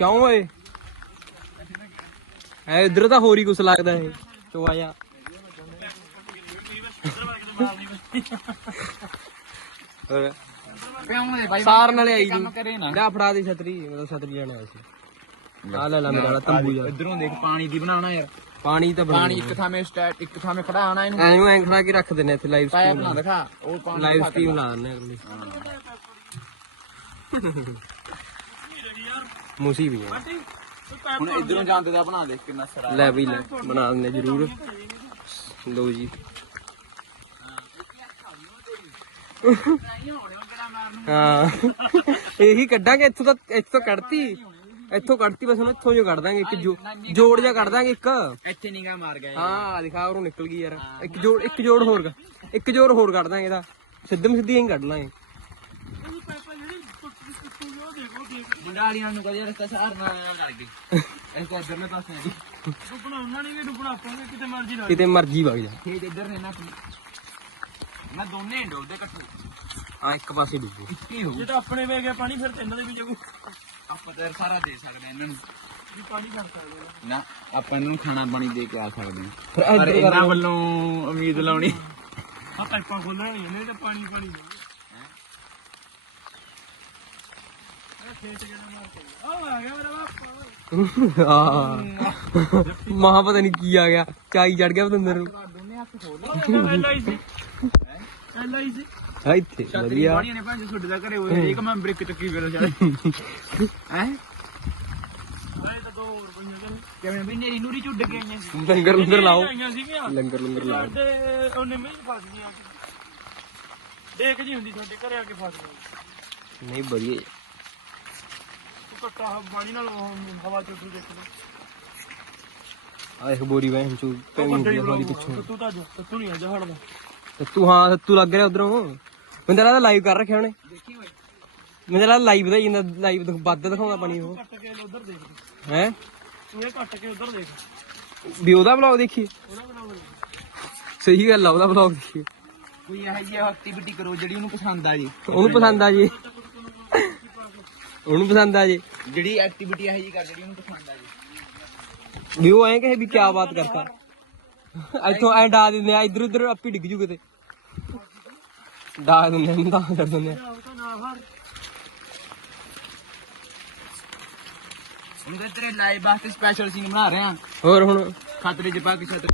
ਕਿਉਂ ਓਏ? ਐ ਇਧਰ ਤਾਂ ਹੋਰ ਹੀ ਕੁਛ ਲੱਗਦਾ ਇਹ। ਚੋਆ ਜਾ। ਹੋਰ। ਪਿਆਉਂ ਦੇ ਬਾਈ ਸਾਰ ਨਾਲੇ ਆਈ ਕੰਮ ਜੀ ਕਰੇ ਨਾ ਲੈ ਫੜਾ ਦੀ ਛਤਰੀ ਮਤਲਬ ਛਤਰੀ ਲੈਣ ਆਇਆ ਸੀ। ਆ ਲੈ ਲੈ ਮੇਰਾ ਵਾਲਾ ਤੰਬੂ ਜਾ ਇਧਰੋਂ ਦੇਖ ਪਾਣੀ ਦੀ ਬਣਾਉਣਾ ਯਾਰ। ਪਾਣੀ ਤਾਂ ਪਾਣੀ ਇੱਕ ਥਾਂ ਸਟੈਟ ਇੱਕ ਥਾਂ ਖੜਾ ਆਣਾ ਇਹਨੂੰ। ਐਨੂੰ ਐਂ ਖੜਾ ਕੇ ਰੱਖ ਦਿੰਨੇ ਇੱਥੇ ਲਾਈਵ ਪਾਇਪ ਸਟ੍ਰੀਮ ਨਾ ਦਿਖਾ ਉਹ ਪਾਣੀ ਲਾਈਵ ਸਟ੍ਰੀਮ ਲਾ ਦਿੰਨੇ ਅਗਲੀ। ਮੂਸੀ ਵੀ ਆ। ਹੁਣ ਇਧਰੋਂ ਜਾਂਦੇ ਦਾ ਬਣਾ ਦੇ ਕਿੰਨਾ ਸਰਾ ਲੈ ਵੀ ਲੈ ਬਣਾ ਦਿੰਨੇ ਜ਼ਰੂਰ। ਲਓ ਜੀ। ਹਾਂ। ਇਹੀ ਕੱਢਾਂਗੇ ਇੱਥੋਂ ਤਾਂ ਇੱਥੋਂ ਕੱਢਤੀ। ਇੱਥੋਂ ਕੱਢਤੀ ਬਸ ਹੁਣ ਇੱਥੋਂ ਜੋ ਕੱਢ ਦਾਂਗੇ ਇੱਕ ਜੋ- ਜੋੜ ਜਿਹਾ ਕੱਢ ਦਾਂਗੇ ਇੱਕ। ਇੱਥੇ ਨਿਗਾ ਮਾਰ ਗਿਆ ਹਾਂ ਦਿਖਾ ਉਰੋਂ ਨਿਕਲ ਗਈ ਯਾਰ। ਇੱਕ ਜੋੜ ਇੱਕ ਜੋੜ ਹੋਰ ਇੱਕ ਜੋੜ ਹੋਰ ਕੱਢ ਦਾਂਗੇ ਇਹਦਾ। ਸਿੱਧਮ ਸਿੱਧੀ ਹੀ ਕੱਢ ਲਾਂਗੇ। ਮੰਡਾਲੀਆਂ ਨੂੰ ਕਦੇ ਰਸਤਾ ਸਾਰ ਨਾ ਲੜ ਗਈ ਇਸ ਤੋਂ ਇਧਰਲੇ ਪਾਸੇ ਆ ਜੀ। ਡੁੱਬਣਾ ਉਹਨਾਂ ਨੇ ਵੀ ਡੁੱਬਣਾ ਆਪਾਂ ਨੇ ਕਿਤੇ ਮਰਜ਼ੀ ਲਾ ਕਿਤੇ ਮਰਜ਼ੀ ਵਗ ਜਾ। ਖੇਤ ਇੱਧਰ ਨੇ ਨਾ ਨਾ ਦੋਨੇ ਡੋਲਦੇ ਇਕੱਠੇ। ਆ ਇੱਕ ਪਾਸੇ ਡੁੱਬੋ। ਇੱਕੇ ਹੋ ਜੇ ਤਾਂ ਆਪਣੇ ਵੇ ਗਿਆ ਪਾਣੀ ਫਿਰ ਤਿੰਨ ਦੇ ਵੀ ਜਗੂ ਆਪਾਂ ਤਾਂ ਸਾਰਾ ਦੇ ਸਕਦੇ ਹਾਂ ਇਹਨਾਂ ਨੂੰ। ਵੀ ਪਾਣੀ ਛੱਡ ਸਕਦੇ ਆ ਨਾ ਆਪਾਂ ਇਹਨਾਂ ਨੂੰ ਖਾਣਾ ਪਾਣੀ ਦੇ ਕੇ ਆ ਸਕਦੇ ਹਾਂ। ਫਿਰ ਪਰ ਇੱਧਰ ਇਹਨਾਂ ਵੱਲੋਂ ਉਮੀਦ ਲਾਉਣੀ। ਆ ਪਾਈਪਾਂ ਖੋਲਣੀਆਂ ਨੇ ਤਾਂ ਪਾਣੀ ਪਾਣੀ ਮਹਾ ਪਤਾ ਨਹੀਂ ਕੀ ਆ ਗਿਆ। ਚਾਈ ਚੜ ਗਿਆ ਬਤੰਦਰ ਨੂੰ। ਦੋਨੇ ਹੱਥ ਖੋਲ ਹੀ ਹੀ ਇੱਥੇ ਵਧੀਆ ਨੇ ਛੁੱਟ ਦਾ ਘਰੇ ਹੋਏ ਇੱਕ ਮੈਂ ਬ੍ਰਿਕ ਚੱਕੀ ਚੜੇ ਹੈ? ਮੈਂ ਲੰਗਰ ਲੰਗਰ ਲਾਓ। ਲੰਗਰ ਲੰਗਰ ਲਾਓ। ਸਾਡੇ ਉਹਨੇ ਮੈਂ ਫਸ ਗਈਆਂ ਡੇਕ ਜੀ ਹੁੰਦੀ ਸਾਡੇ ਘਰੇ ਆ ਕੇ ਫਸ ਗਈ ਨਹੀਂ ਵਧੀਆ। ਤੂੰ ਘੱਟਾ ਪਾਣੀ ਨਾਲ ਉਹ ਹਵਾ ਚ ਉੱਠ ਦੇਖ। ਲਓ ਆ ਇੱਕ ਬੋਰੀ ਵੈਨ ਚੂ ਪੈਂਦੀ ਆ ਵਾਲੀ ਪਿੱਛੋਂ। ਤੂੰ ਤਾਂ ਜੋ ਤੂੰ ਨਹੀਂ ਆ ਜਾ ਹੜਦਾ। ਤੇ ਤੂੰ ਹਾਂ ਤੂੰ ਲੱਗ ਰਿਹਾ ਉਧਰੋਂ। ਮੈਨੂੰ ਤਾਂ ਲੱਗਦਾ ਲਾਈਵ ਕਰ ਰੱਖਿਆ ਉਹਨੇ। ਦੇਖੀ ਹੋਈ। ਮੈਨੂੰ ਤਾਂ ਲੱਗਦਾ ਲਾਈਵ ਦਾ ਹੀ ਜਾਂਦਾ ਲਾਈਵ ਵੱਧ ਦਿਖਾਉਂਦਾ ਪਾਣੀ ਉਹ। ਕੱਟ ਕੇ ਉਧਰ ਦੇਖ। ਹੈ? ਤੂੰ ਇਹ ਕੱਟ ਕੇ ਉਧਰ ਦੇਖ। ਵੀ ਉਹਦਾ ਵਲੌਗ ਦੇਖੀ। ਉਹਦਾ ਸਹੀ ਗੱਲ ਆ ਉਹਦਾ ਵਲੌਗ ਦੇਖੀ। ਕੋਈ ਇਹੋ ਜਿਹੀ ਐਕਟੀਵਿਟੀ ਕਰੋ ਜਿਹੜੀ ਉਹਨੂੰ ਪਸੰਦ ਆ ਜੀ। ਉਹਨੂੰ ਪਸੰਦ ਆ ਜੇ। ਉਹਨੂੰ ਪਸੰਦ ਆ ਜੇ। ਜਿਹੜੀ ਐਕਟੀਵਿਟੀ ਇਹੋ ਜਿਹੀ ਕਰ ਜਿਹੜੀ ਉਹਨੂੰ ਪਸੰਦ ਆ ਜੀ। ਵੀ ਉਹ ਐਂ ਕਹੇ ਵੀ ਕੀ ਬਾਤ ਕਰਤਾ। ਇੱਥੋਂ ਐਂ ਡਾ ਦਿੰਦੇ ਆ ਇਧਰ ਉਧਰ ਆਪੀ ਡਿੱਗ ਜੂ ਕਿਤੇ। ਡਾ ਦਿੰਦੇ ਆ ਤਾਂ ਕਰ ਦਿੰਦੇ ਨਾ ਤਾਂ ਤੇਰੇ ਲਾਈਵ ਵਾਸਤੇ ਸਪੈਸ਼ਲ ਸੀਨ ਬਣਾ ਰਹੇ ਆ। ਹੋਰ ਹੁਣ ਖਤਰੇ ਚ ਪਾ ਕੇ ਛਤਰ